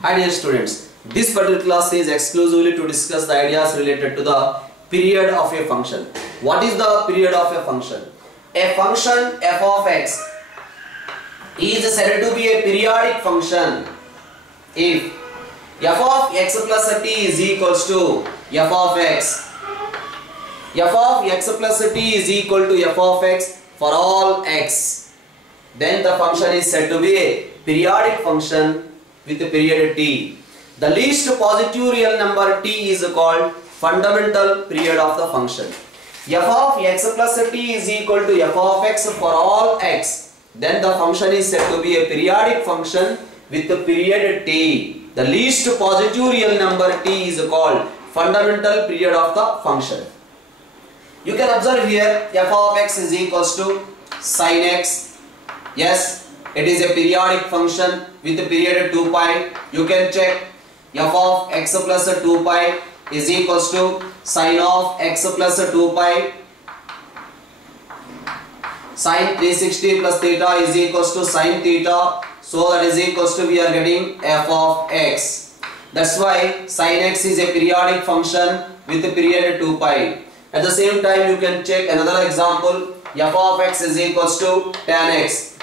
Hi dear students, this particular class is exclusively to discuss the ideas related to the period of a function. What is the period of a function? A function f of x is said to be a periodic function if f of x plus t is equals to f of x. F of x plus t is equal to f of x for all x. Then the function is said to be a periodic function with a period t. The least positive real number t is called fundamental period of the function. F of x plus t is equal to f of x for all x. Then the function is said to be a periodic function with a period t. The least positive real number t is called fundamental period of the function. You can observe here f of x is equals to sin x. Yes, it is a periodic function with a period 2 pi. You can check f of x plus 2 pi is equals to sin of x plus 2 pi. Sin 360 plus theta is equals to sin theta. So that is equals to, we are getting f of x. That's why sin x is a periodic function with a period 2 pi. At the same time, you can check another example. F of x is equals to tan x.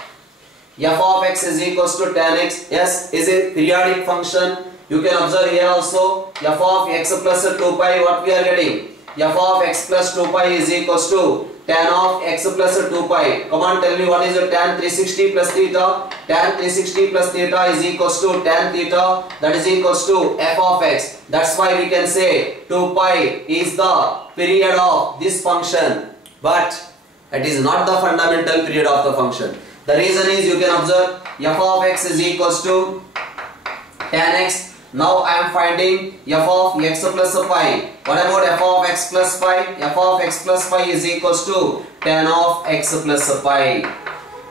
F of x is equals to tan x. Yes, is a periodic function. You can observe here also f of x plus 2 pi. What we are getting? F of x plus 2 pi is equals to tan of x plus 2 pi. Come on, tell me what is the tan 360 plus theta? Tan 360 plus theta is equals to tan theta. That is equals to f of x. That's why we can say 2 pi is the period of this function. But it is not the fundamental period of the function. The reason is, you can observe f of x is equals to tan x. Now I am finding f of x plus pi. What about f of x plus pi? F of x plus pi is equals to tan of x plus pi.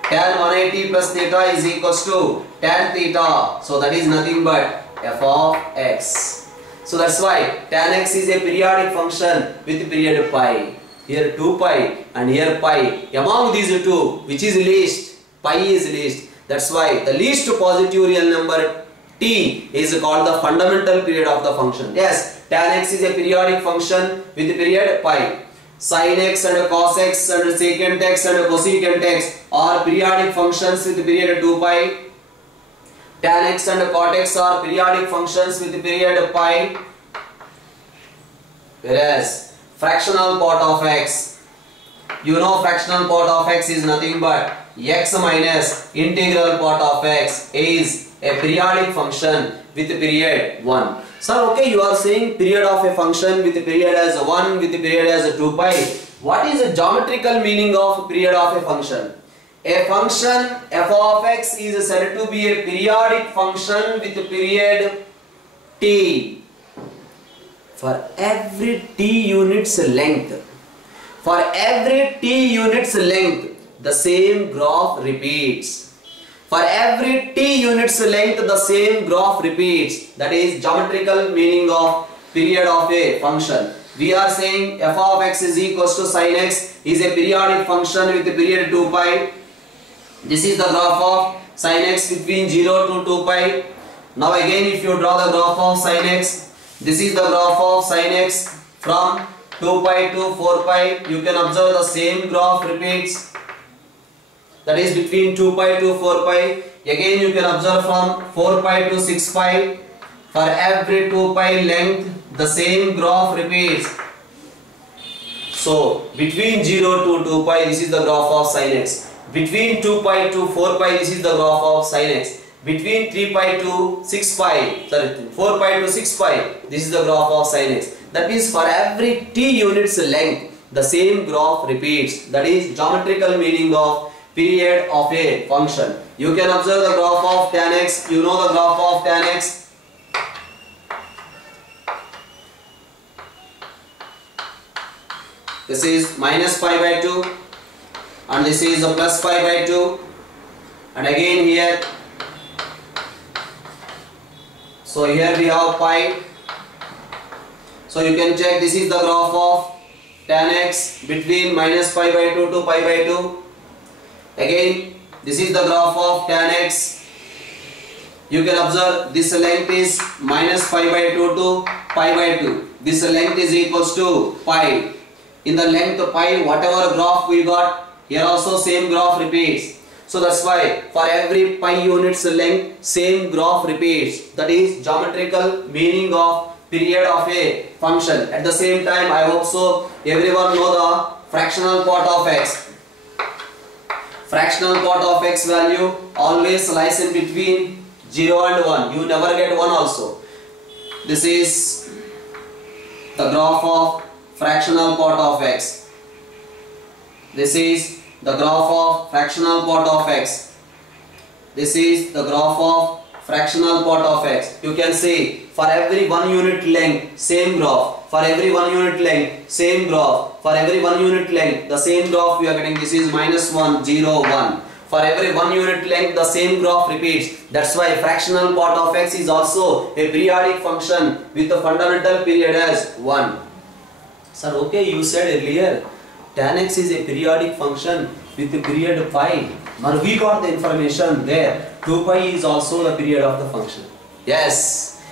Tan 180 plus theta is equals to tan theta. So that is nothing but f of x. So that's why tan x is a periodic function with period pi. Here 2 pi and here pi. Among these two, which is least? Pi is least. That's why the least positive real number t is called the fundamental period of the function. Yes, tan x is a periodic function with the period pi. Sin x and cos x and secant x and cosecant x are periodic functions with the period 2 pi. Tan x and cot x are periodic functions with the period pi. Whereas fractional part of x, you know fractional part of x is nothing but x minus integral part of x is a periodic function with the period 1. Sir, okay, you are saying period of a function with the period as 1, with the period as 2 pi. What is the geometrical meaning of period of a function? A function f of x is said to be a periodic function with the period t. For every t units length, for every t units length, the same graph repeats. For every t units length, the same graph repeats. That is geometrical meaning of period of a function. We are saying f of x is equals to sin x is a periodic function with a period 2 pi. This is the graph of sin x between 0 to 2 pi. Now again, if you draw the graph of sin x, this is the graph of sin x from 2 pi to 4 pi. You can observe the same graph repeats. That is between 2 pi to 4 pi. Again you can observe from 4 pi to 6 pi. For every 2 pi length, the same graph repeats. So between 0 to 2 pi, this is the graph of sin x. Between 2 pi to 4 pi, this is the graph of sin x. Between 3 pi to 6 pi, 4 pi to 6 pi, this is the graph of sin x. That means for every t units length, the same graph repeats. That is geometrical meaning of period of a function. You can observe the graph of tan x. You know the graph of tan x. This is minus pi by 2 and this is a plus pi by 2, and again here. So here we have pi. So you can check, this is the graph of tan x between minus pi by 2 to pi by 2. Again, this is the graph of tan x. you can observe this length is minus pi by 2 to pi by 2. This length is equals to pi. In the length pi, whatever graph we got, here also same graph repeats. So that's why for every pi units length, same graph repeats. That is geometrical meaning of period of a function. At the same time, I hope so everyone know the fractional part of x. Fractional part of x value always lies in between 0 and 1. You never get 1 also. This is the graph of fractional part of x. This is the graph of fractional part of x. This is the graph of fractional part of x. You can see for every 1 unit length, same graph. For every 1 unit length, same graph. For every 1 unit length, the same graph we are getting. This is minus 1, 0, 1. For every 1 unit length, the same graph repeats. That's why fractional part of x is also a periodic function with the fundamental period as 1. Sir, okay, you said earlier tan x is a periodic function with the period pi. Now we got the information there. 2 pi is also the period of the function. Yes.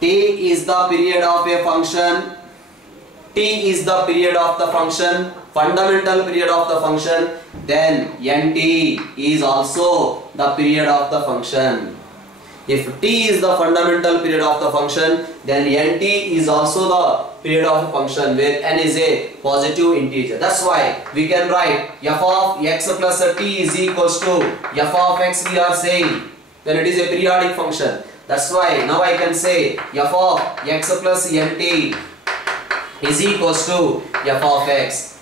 T is the period of a function. T is the period of the function, fundamental period of the function. Then nt is also the period of the function. If t is the fundamental period of the function, then nt is also the period of the function where n is a positive integer. That's why we can write f of x plus t is equals to f of x we are saying when it is a periodic function. That's why now I can say f of x plus nt is equals to f of x.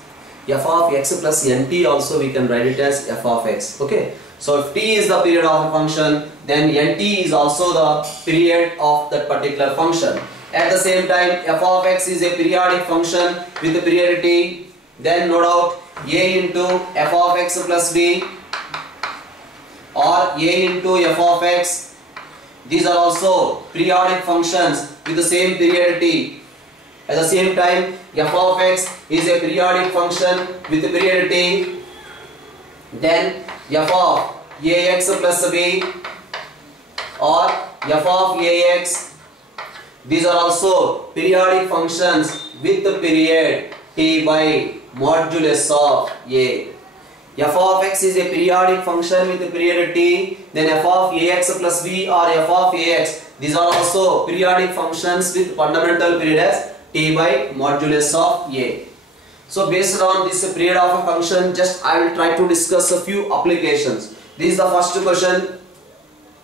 F of x plus nt also we can write it as f of x. Okay. So if t is the period of a function, then nt is also the period of that particular function. At the same time, f of x is a periodic function with the period t. Then no doubt a into f of x plus b or a into f of x. These are also periodic functions with the same period t. At the same time, f of x is a periodic function with the period t. Then f of ax plus b or f of ax, these are also periodic functions with the period t by modulus of a. F of x is a periodic function with the period t. Then f of ax plus b or f of ax, these are also periodic functions with fundamental period as t by modulus of a. So based on this period of a function, just I will try to discuss a few applications. This is the first question.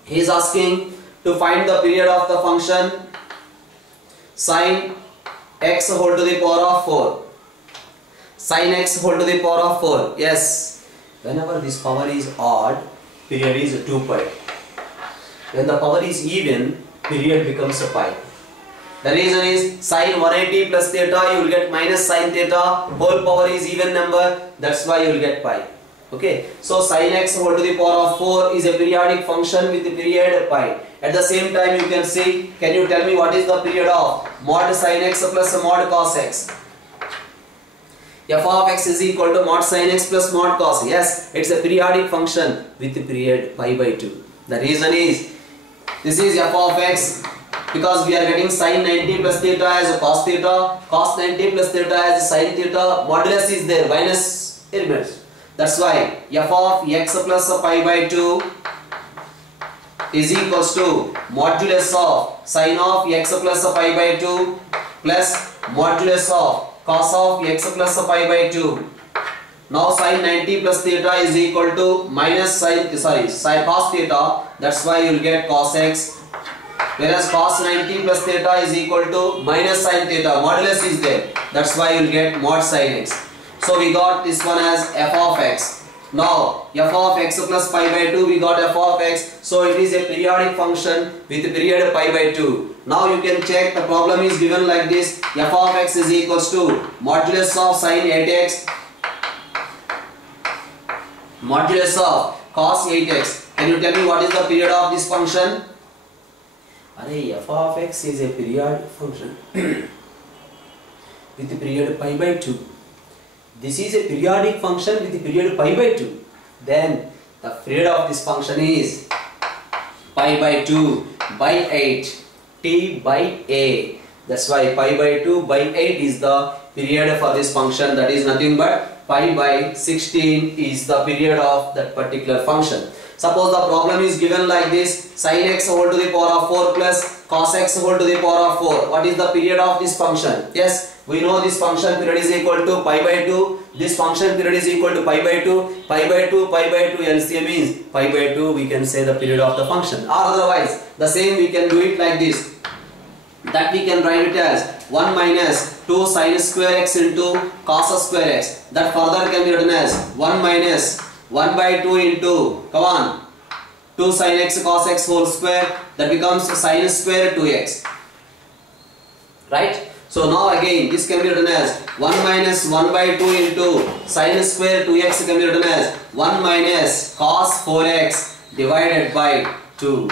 He is asking to find the period of the function sin x whole to the power of 4. Sin x whole to the power of 4. Yes. Whenever this power is odd, period is 2 pi. When the power is even, period becomes a pi. The reason is sin 180 plus theta, you will get minus sin theta, whole power is even number, that's why you will get pi. Okay, so sin x whole to the power of 4 is a periodic function with the period pi. At the same time, you can see, can you tell me what is the period of mod sin x plus mod cos x? F of x is equal to mod sin x plus mod cos. Yes, it's a periodic function with the period pi by 2. The reason is, this is f of x. Because we are getting sin 90 plus theta as cos theta, cos 90 plus theta as sin theta, modulus is there, minus elements. That's why f of x plus pi by 2 is equals to modulus of sin of x plus pi by 2 plus modulus of cos of x plus pi by 2. Now sin 90 plus theta is equal to minus sin cos theta, that's why you will get cos x. Whereas cos 90 plus theta is equal to minus sin theta, modulus is there, that's why you will get mod sin x. So we got this one as f of x. Now f of x plus pi by 2, we got f of x, so it is a periodic function with the period pi by 2. Now you can check, the problem is given like this, f of x is equals to modulus of sin 8x modulus of cos 8x. Can you tell me what is the period of this function? F of x is a periodic function with the period pi by 2. This is a periodic function with the period pi by 2. Then the period of this function is pi by 2 by 8 t by a. That's why pi by 2 by 8 is the period for this function. That is nothing but pi by 16 is the period of that particular function. Suppose the problem is given like this: sin x whole to the power of 4 plus cos x whole to the power of 4. What is the period of this function? Yes, we know this function period is equal to pi by 2. This function period is equal to pi by 2. Pi by 2, pi by 2 LCM is pi by 2. We can say the period of the function. Or otherwise, the same we can do it like this. That we can write it as 1 minus 2 sin square x into cos square x. That further can be written as 1 minus 1 by 2 into, come on, 2 sin x cos x whole square. That becomes sin square 2x. Right? So now again this can be written as 1 minus 1 by 2 into sin square 2x can be written as 1 minus cos 4x divided by 2.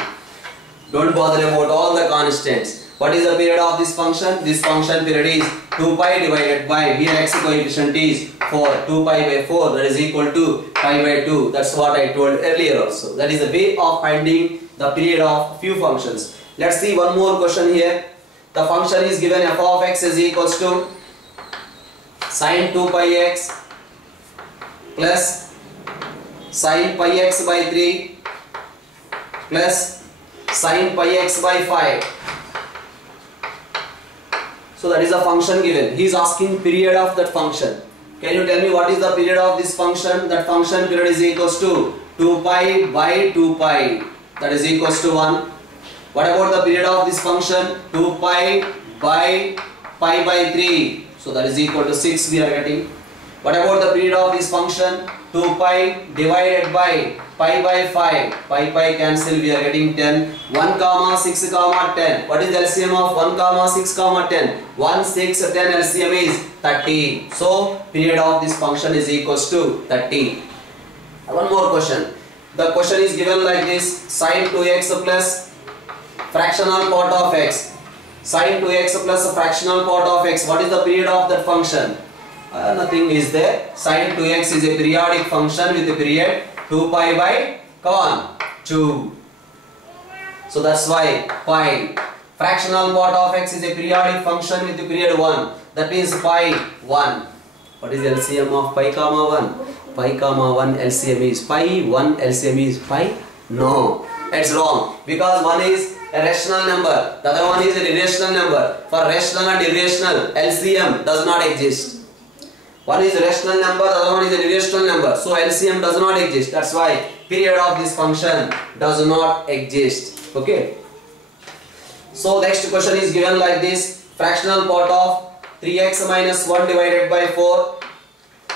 Don't bother about all the constants. What is the period of this function? This function period is 2 pi divided by, here x coefficient is 4, 2 pi by 4, that is equal to pi by 2. That's what I told earlier also. That is the way of finding the period of few functions. Let's see one more question here. The function is given f of x is equals to sin 2 pi x plus sin pi x by 3 plus sin pi x by 5. So that is the function given. He is asking period of that function. Can you tell me what is the period of this function? That function period is equals to 2 pi by 2 pi. That is equals to 1. What about the period of this function? 2 pi by pi by 3. So that is equal to 6 we are getting. What about the period of this function? 2 pi divided by pi by 5. Pi cancel, we are getting 10. 1 comma 6 comma 10. What is the LCM of 1 comma 6 comma 10? 1, 6, 10 LCM is 30. So period of this function is equals to 30. One more question. The question is given like this: sin 2x plus fractional part of x. Sin 2x plus fractional part of x. What is the period of that function? Nothing is there. Sin 2x is a periodic function with a period 2 pi by, come on, 2. So that's why pi. Fractional part of x is a periodic function with a period 1. That means pi 1. What is the LCM of pi comma 1? Pi comma 1 LCM is pi, 1 LCM is pi? No, it's wrong. Because one is a rational number, the other one is an irrational number. For rational and irrational, LCM does not exist. One is a rational number, the other one is an irrational number. So LCM does not exist. That's why period of this function does not exist. Okay. So next question is given like this: fractional part of 3x minus 1 divided by 4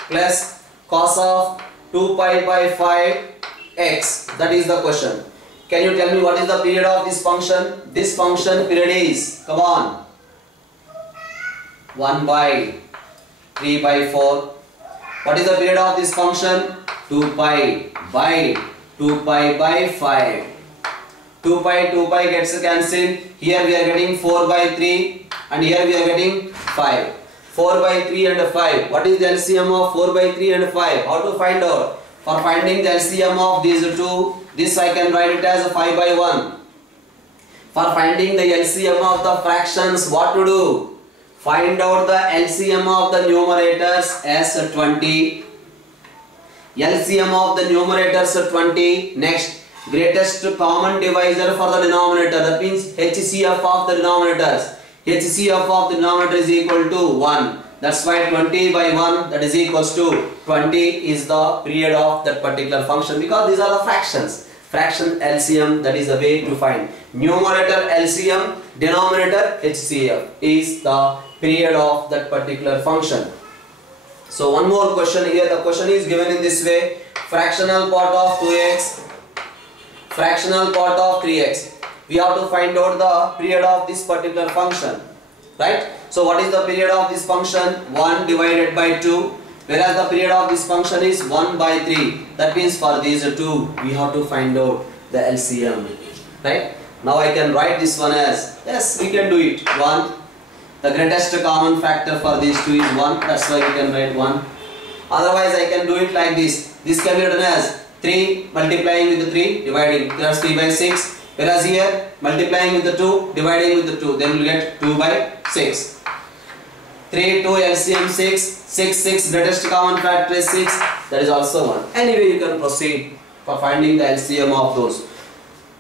plus cos of 2 pi by 5x. That is the question. Can you tell me what is the period of this function? This function period is, come on, 1 by 3 by 4. What is the period of this function? 2 pi by 2 pi by 5. 2 pi gets cancelled. Here we are getting 4 by 3 and here we are getting 5. 4 by 3 and 5. What is the LCM of 4 by 3 and 5? How to find out? For finding the LCM of these two, this I can write it as 5 by 1. For finding the LCM of the fractions, what to do? Find out the LCM of the numerators as 20. LCM of the numerators 20. Next, greatest common divisor for the denominator. That means HCF of the denominators. HCF of the denominator is equal to 1. That's why 20 by 1, that is equals to 20 is the period of that particular function, because these are the fractions. Fraction LCM, that is the way to find. Numerator LCM, denominator HCF is the period of that particular function. So one more question here. The question is given in this way: fractional part of 2x, fractional part of 3x. We have to find out the period of this particular function, right? So what is the period of this function? 1 divided by 2, whereas the period of this function is 1 by 3. That means for these two we have to find out the LCM, right? Now I can write this one as, yes, we can do it, 1. The greatest common factor for these two is 1. That's why we can write 1. Otherwise I can do it like this. This can be written as 3 multiplying with 3 dividing, that's 3 by 6. Whereas here multiplying with the 2, dividing with the 2, then we will get 2 by 6. 3, 2, LCM 6, 6, 6, greatest common factor is 6, that is also 1. Anyway, you can proceed for finding the LCM of those.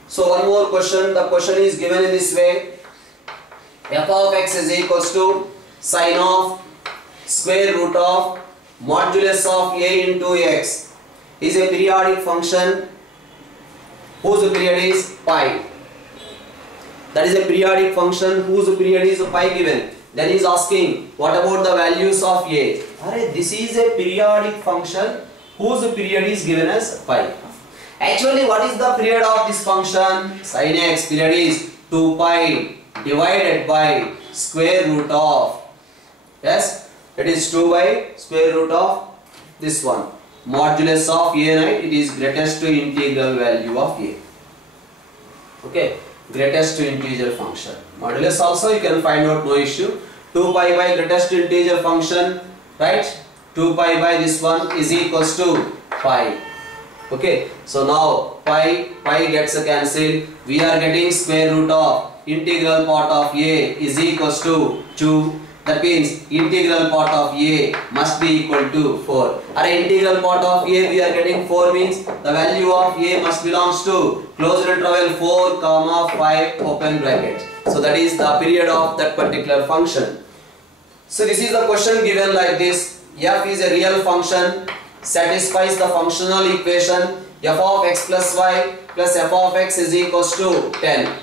So one more question, the question is given in this way. F of x is equals to sine of square root of modulus of a into x is a periodic function whose period is pi. That is a periodic function whose period is pi given. Then he is asking, what about the values of a? This is a periodic function whose period is given as pi. Actually, what is the period of this function? Sin x period is 2 pi divided by square root of, yes, it is 2 by square root of this one. Modulus of a, right? It is greatest to integral value of a. Okay, greatest to integer function. Modulus also you can find out, no issue. 2 pi by greatest to integer function, right? 2 pi by this one is equals to pi. Okay, so now pi gets cancelled. We are getting square root of integral part of a is equals to 2. That means integral part of a must be equal to 4. Integral part of a we are getting 4 means the value of a must belongs to closed interval 4 comma 5 open bracket. So that is the period of that particular function. So this is the question given like this. F is a real function, satisfies the functional equation f of x plus y plus f of x is equals to 10.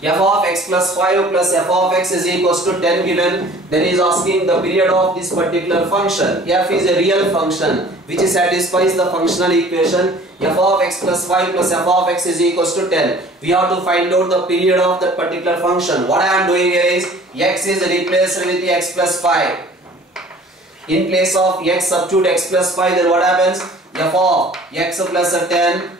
F of x plus 5 plus f of x is equals to 10 given. Then he is asking the period of this particular function. F is a real function which satisfies the functional equation f of x plus 5 plus f of x is equals to 10. We have to find out the period of that particular function. What I am doing here is x is replaced with x plus 5. In place of x substitute x plus 5, then what happens? F of x plus 10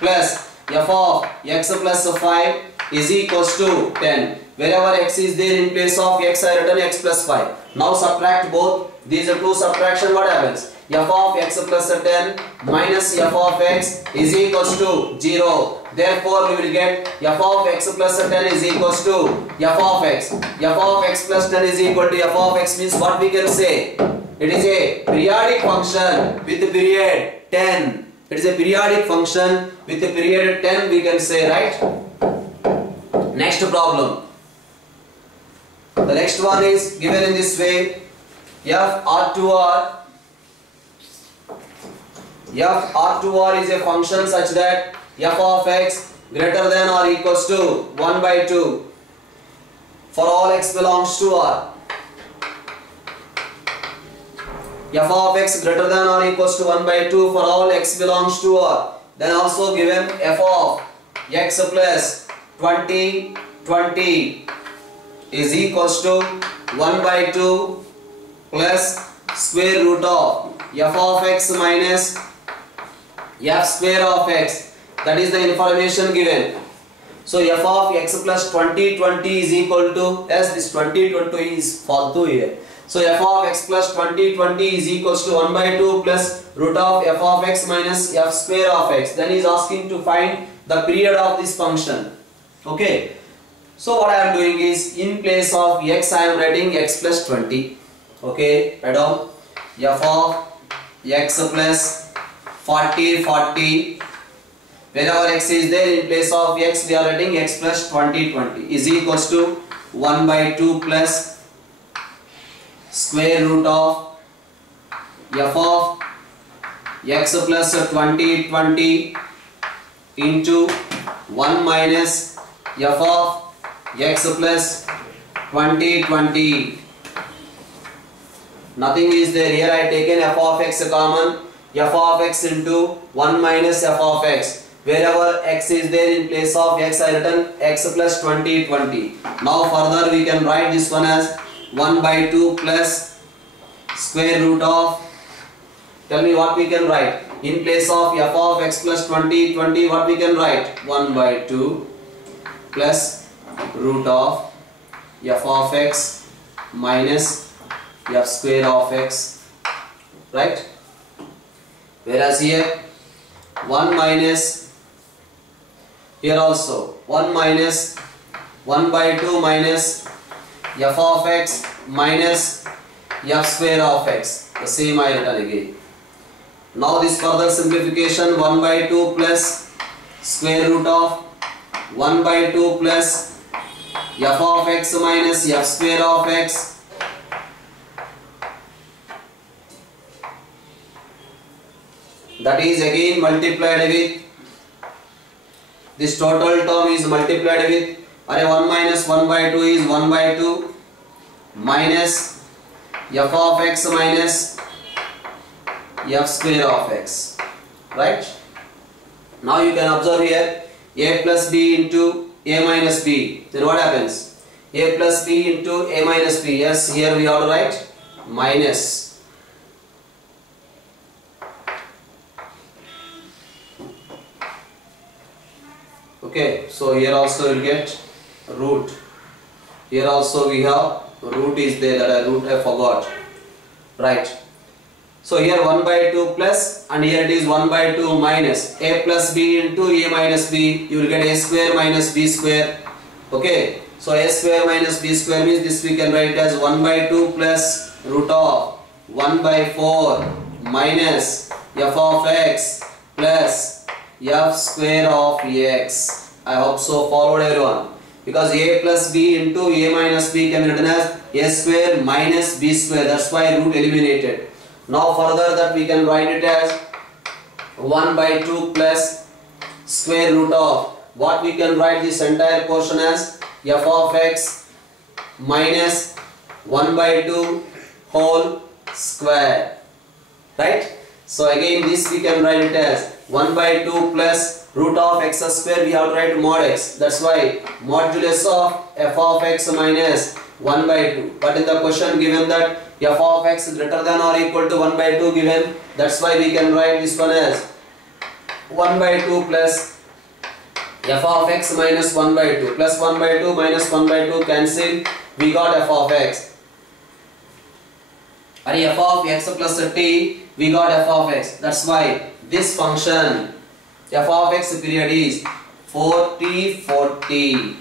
plus f of x plus 5 is equals to 10. Wherever x is there in place of x, I written x plus 5. Now subtract both. These are two subtraction. What happens? F of x plus 10 minus f of x is equals to 0. Therefore, we will get f of x plus 10 is equals to f of x. F of x plus 10 is equal to f of x means what we can say? It is a periodic function with the period 10. It is a periodic function with the period 10 we can say, right? Next problem. The next one is given in this way. F R2R is a function such that f of x greater than or equals to 1 by 2 for all x belongs to R. F of x greater than or equals to 1 by 2 for all x belongs to R. Then also given f of x plus 20 is equals to 1 by 2 plus square root of f of x minus f square of x. That is the information given. So f of x plus 20 is equal to, as this 20 is faltu here. So f of x plus 20 is equals to 1 by 2 plus root of f of x minus f square of x. Then he is asking to find the period of this function. Okay. So what I am doing is, in place of x I am writing x plus 20. Okay, write down f of x plus 40. Wherever x is there, in place of x we are writing x plus 20 is equals to 1 by 2 plus square root of f of x plus 20 into 1 minus f of x plus 20. Nothing is there here. I taken f of x common, f of x into 1 minus f of x. Wherever x is there, in place of x I written x plus 20. Now further we can write this one as 1 by 2 plus square root of, tell me what we can write. In place of f of x plus 20 what we can write? 1 by 2 plus root of f of x minus f square of x, right? Whereas here 1 minus Here also 1 minus 1 by 2 minus f of x minus f square of x. The same I written again. Now this further simplification, 1 by 2 plus square root of 1 by 2 plus f of x minus f square of x. That is again multiplied with this total term is multiplied with 1 minus 1 by 2 is 1 by 2 minus f of x minus f square of x, right? Now you can observe here a plus b into a minus b. Then what happens? A plus b into a minus b. Yes, here we have to write minus. Okay, so here also you will get root. Here also we have root is there, that root I forgot, right? So here 1 by 2 plus and here it is 1 by 2 minus a plus b into a minus b. You will get a square minus b square. Okay, so a square minus b square means this we can write as 1 by 2 plus root of 1 by 4 minus f of x plus f square of x. I hope so followed everyone, because a plus b into a minus b can be written as a square minus b square. That's why root eliminated. Now further that we can write it as 1 by 2 plus square root of, what we can write this entire portion as f of x minus 1 by 2 whole square, right? So again this we can write it as 1 by 2 plus root of x square, we have to write mod x. That's why modulus of f of x minus 1 by 2. But in the question given that f of x is greater than or equal to 1 by 2 given, that's why we can write this one as 1 by 2 plus f of x minus 1 by 2 plus 1 by 2 minus 1 by 2 cancel, we got f of x. Or f of x plus t, we got f of x. That's why this function f of x period is 40 40.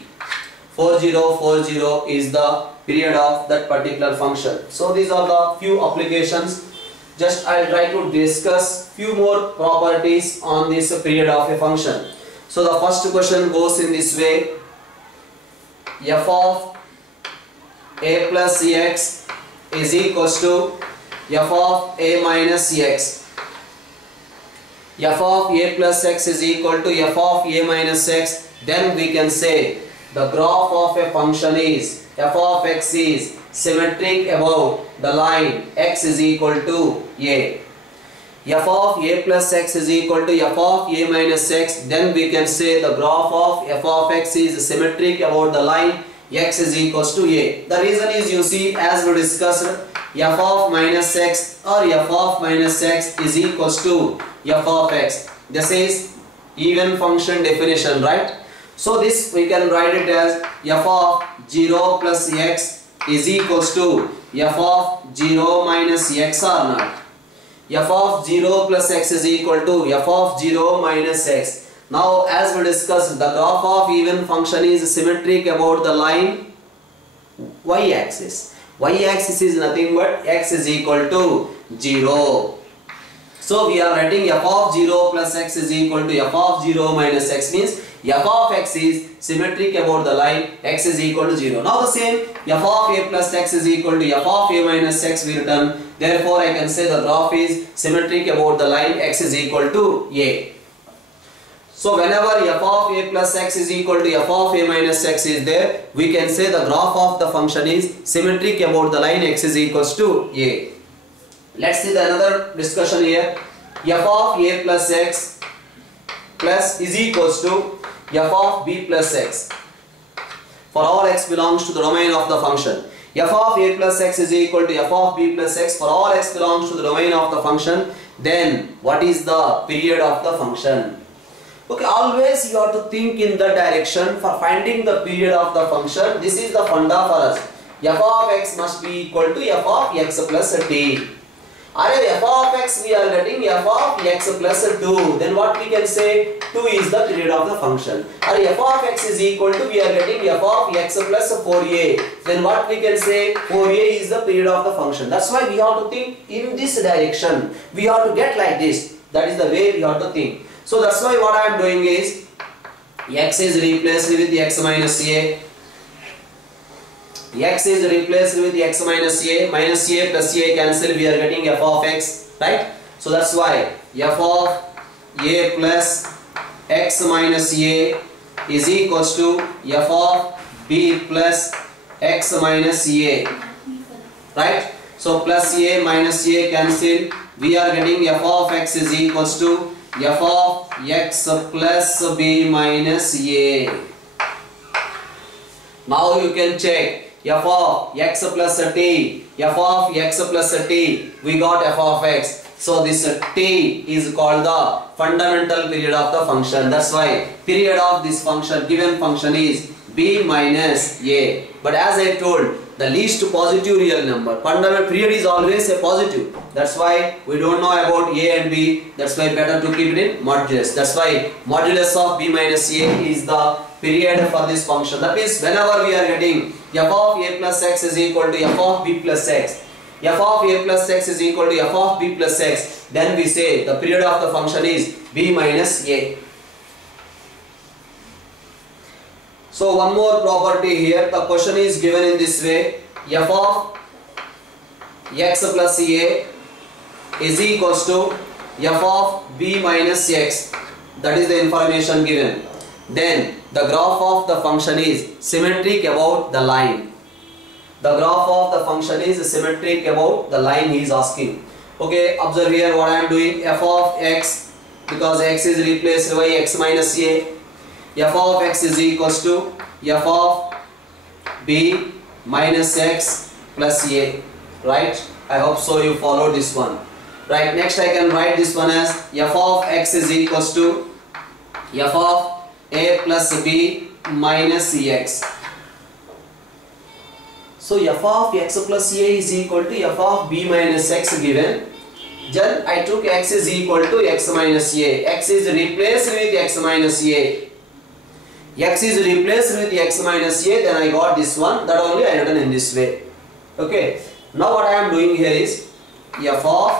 4040 is the period of that particular function. So these are the few applications. Just I'll try to discuss few more properties on this period of a function. So the first question goes in this way: f of a plus x is equals to f of a minus x. F of a plus x is equal to f of a minus x. Then we can say the graph of a function is f of x is symmetric about the line x is equal to a. F of a plus x is equal to f of a minus x. Then we can say the graph of f of x is symmetric about the line x is equals to a. The reason is, you see, as we discussed, f of minus x or f of minus x is equals to f of x. This is even function definition, right? So this we can write it as f of 0 plus x is equals to f of 0 minus x or not. F of 0 plus x is equal to f of 0 minus x. Now as we discussed, the graph of even function is symmetric about the line y-axis. Y-axis is nothing but x is equal to 0. So we are writing f of 0 plus x is equal to f of 0 minus x, means f of x is symmetric about the line x is equal to 0. Now the same f of a plus x is equal to f of a minus x we written. Therefore I can say the graph is symmetric about the line x is equal to a. So whenever f of a plus x is equal to f of a minus x is there, we can say the graph of the function is symmetric about the line x is equals to a. Let's see the another discussion here. F of a plus x plus is equals to f of b plus x for all x belongs to the domain of the function. F of a plus x is equal to f of b plus x for all x belongs to the domain of the function. Then what is the period of the function? Okay, always you have to think in the direction for finding the period of the function. This is the funda for us. F of x must be equal to f of x plus t. F of x we are getting f of x plus 2. Then what we can say? 2 is the period of the function. F of x is equal to, we are getting f of x plus 4a. Then what we can say? 4a is the period of the function. That's why we have to think in this direction. We have to get like this. That is the way we have to think. So that's why what I am doing is, x is replaced with x minus a. X is replaced with x minus a plus a cancel, we are getting f of x, right? So that's why f of a plus x minus a is equals to f of b plus x minus a, right? So plus a minus a cancel, we are getting f of x is equals to f of x plus b minus a. Now you can check f of x plus t, f of x plus t, we got f of x. So this t is called the fundamental period of the function. That's why period of this function, given function, is b minus a. But as I told, the least positive real number, fundamental period is always a positive. That's why we don't know about a and b. That's why better to keep it in modulus. That's why modulus of b minus a is the period for this function. That means whenever we are getting f of a plus x is equal to f of b plus x, f of a plus x is equal to f of b plus x, then we say the period of the function is b minus a. So one more property here, the question is given in this way, f of x plus a is equals to f of b minus x. That is the information given. Then the graph of the function is symmetric about the line. The graph of the function is symmetric about the line he is asking. Okay, observe here what I am doing. F of x, because x is replaced by x minus a, f of x is equals to f of b minus x plus a, right? I hope so you follow this one, right? Next I can write this one as f of x is equals to f of a plus b minus x. So f of x plus a is equal to f of b minus x given. Then I took x is equal to x minus a. X is replaced with x minus a. X is replaced with x minus a. Then I got this one. That only I written in this way. Okay. Now what I am doing here is f of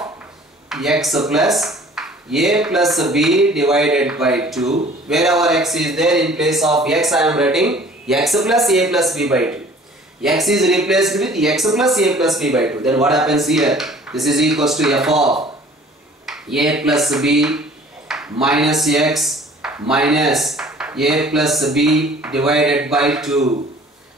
x plus a plus b divided by 2. Wherever x is there, in place of x I am writing x plus a plus b by 2. X is replaced with x plus a plus b by 2. Then what happens here? This is equals to f of a plus b minus x minus a plus b divided by 2.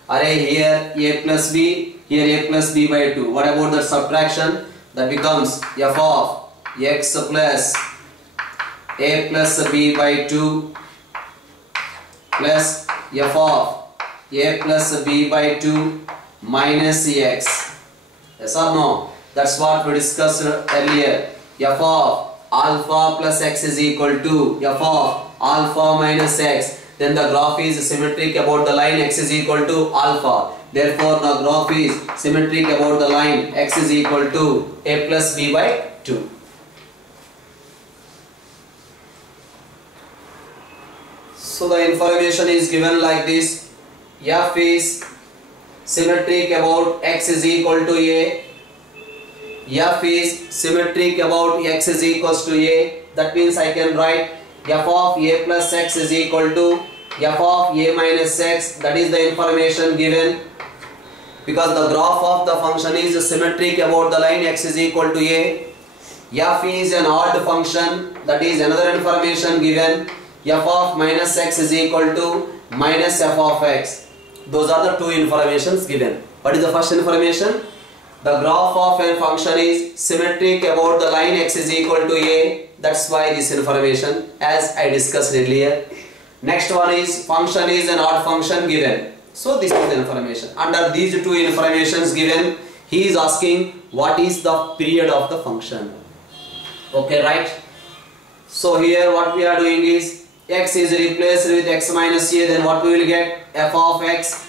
Array here a plus b, here a plus b by 2. What about the subtraction? That becomes f of x plus a plus b by 2 plus f of a plus b by 2 minus x. Yes or no? That's what we discussed earlier. F of alpha plus x is equal to f of alpha minus x. Then the graph is symmetric about the line x is equal to alpha. Therefore the graph is symmetric about the line x is equal to a plus b by 2. So the information is given like this. F is symmetric about x is equal to a. F is symmetric about x is equals to a. That means I can write f of a plus x is equal to f of a minus x. That is the information given. Because the graph of the function is symmetric about the line x is equal to a. F is an odd function. That is another information given. F of minus x is equal to minus f of x. Those are the two informations given. What is the first information? The graph of a function is symmetric about the line x is equal to a. That's why this information, as I discussed earlier. Next one is function is an odd function given. So this is the information. Under these two informations given, he is asking what is the period of the function. Okay, right? So here what we are doing is x is replaced with x minus a. Then what we will get? F of x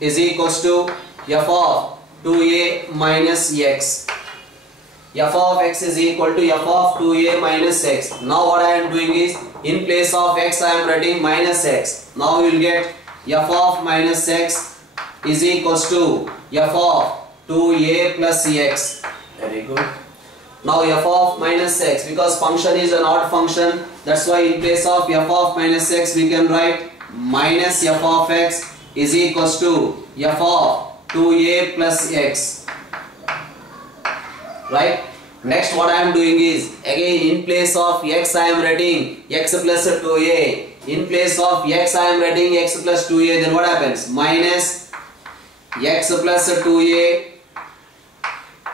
is equals to f of 2a minus x. f of x is equal to f of 2a minus x. Now what I am doing is, in place of x I am writing minus x. Now you will get f of minus x is equals to f of 2a plus x. Very good. Now f of minus x, because function is an odd function, that's why in place of f of minus x we can write minus f of x is equals to f of 2a plus x. Right? Next what I am doing is, again in place of x I am writing x plus 2a. In place of x I am writing x plus 2a, then what happens? Minus x plus 2a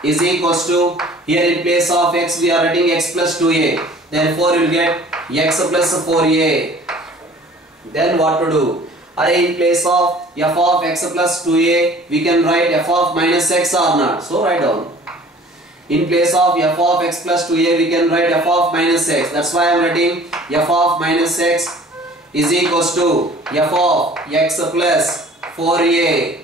is equals to, here in place of x we are writing x plus 2a. Therefore you will get x plus 4a. Then what to do? In place of f of x plus 2a we can write f of minus x or not. So write down. In place of f of x plus 2a we can write f of minus x. That's why I am writing f of minus x is equals to f of x plus 4a.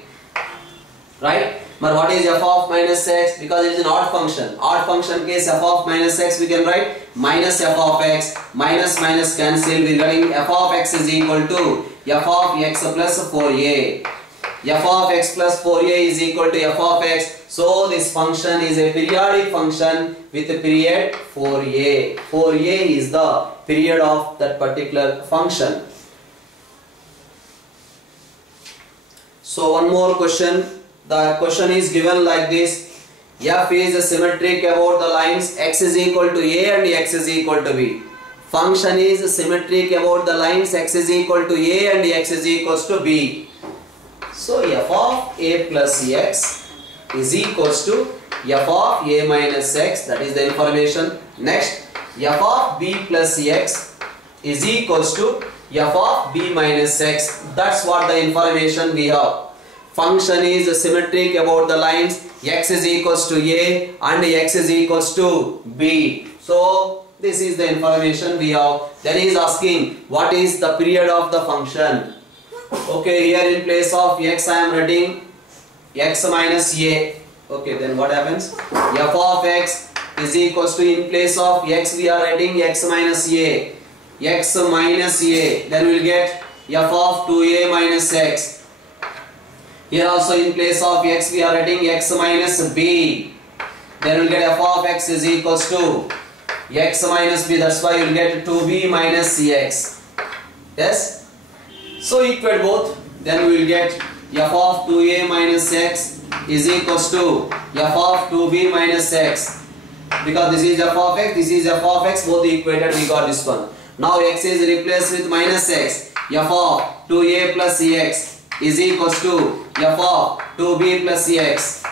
Right? But what is f of minus x? Because it is an odd function. Odd function case f of minus x we can write minus f of x. Minus minus cancel. We are getting f of x is equal to f of x plus 4a. f of x plus 4a is equal to f of x. So this function is a periodic function with a period 4a. 4a is the period of that particular function. So one more question. The question is given like this. F is symmetric about the lines x is equal to a and x is equal to b. Function is symmetric about the lines x is equal to a and x is equals to b. So f of a plus x is equals to f of a minus x, that is the information. Next, f of b plus x is equals to f of b minus x. That's what the information we have. Function is symmetric about the lines x is equals to a and x is equals to b. So this is the information we have. Then he is asking what is the period of the function. Okay, here in place of x I am writing x minus a. Okay, then what happens? F of x is equals to, in place of x we are writing x minus a. X minus a. Then we will get f of 2a minus x. Here also in place of x we are writing x minus b. Then we will get f of x is equals to x minus b. That's why you will get 2b minus x. Yes? So equate both. Then we will get f of 2a minus x is equals to f of 2b minus x. Because this is f of x, this is f of x, both equated, we got this one. Now x is replaced with minus x. F of 2a plus x is equals to f of 2b plus x.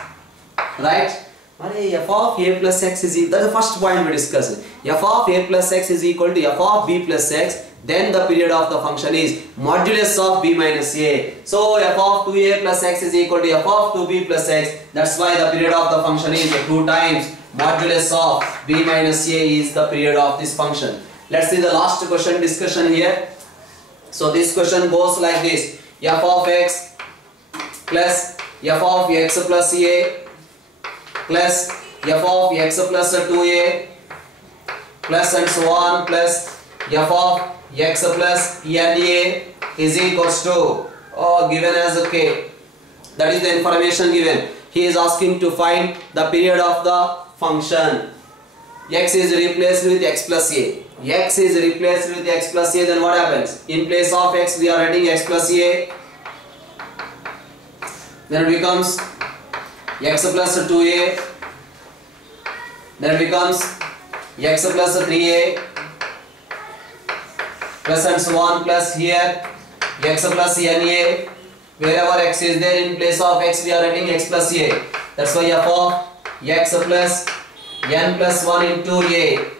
Right? F of a plus x is equal, that's the first point we discussed. F of a plus x is equal to f of b plus x. Then the period of the function is modulus of b minus a. So f of 2a plus x is equal to f of 2b plus x. That's why the period of the function is 2 times modulus of b minus a is the period of this function. Let's see the last question discussion here. So this question goes like this. F of x plus f of x plus a plus f of x plus 2a plus and so on plus f of x plus na is equals to given as k. That is the information given. He is asking to find the period of the function. X is replaced with x plus a. X is replaced with x plus a, then what happens? In place of x we are writing x plus a. Then it becomes x plus 2a. Then it becomes x plus 3a. Plus and so on, plus here x plus na. Wherever x is there, in place of x we are writing x plus a. That's why f of x plus n plus 1 into a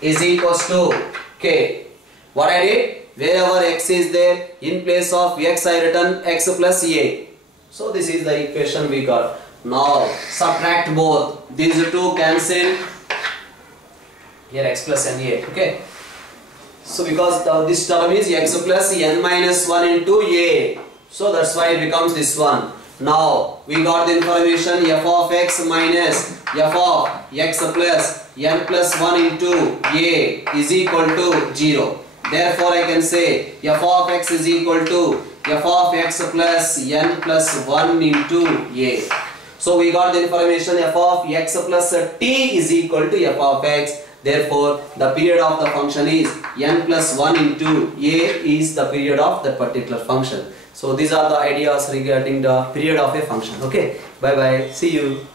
is equals to k. What I did? Wherever x is there, in place of x I written x plus a. So this is the equation we got. Now subtract both. These two cancel. Here x plus na. Okay. So because this term is x plus n minus 1 into a. So that's why it becomes this one. Now we got the information f of x minus f of x plus n plus 1 into a is equal to 0. Therefore I can say f of x is equal to f of x plus n plus 1 into a. So we got the information f of x plus t is equal to f of x. Therefore the period of the function is n plus 1 into a is the period of that particular function. So these are the ideas regarding the period of a function. Okay, bye bye, see you.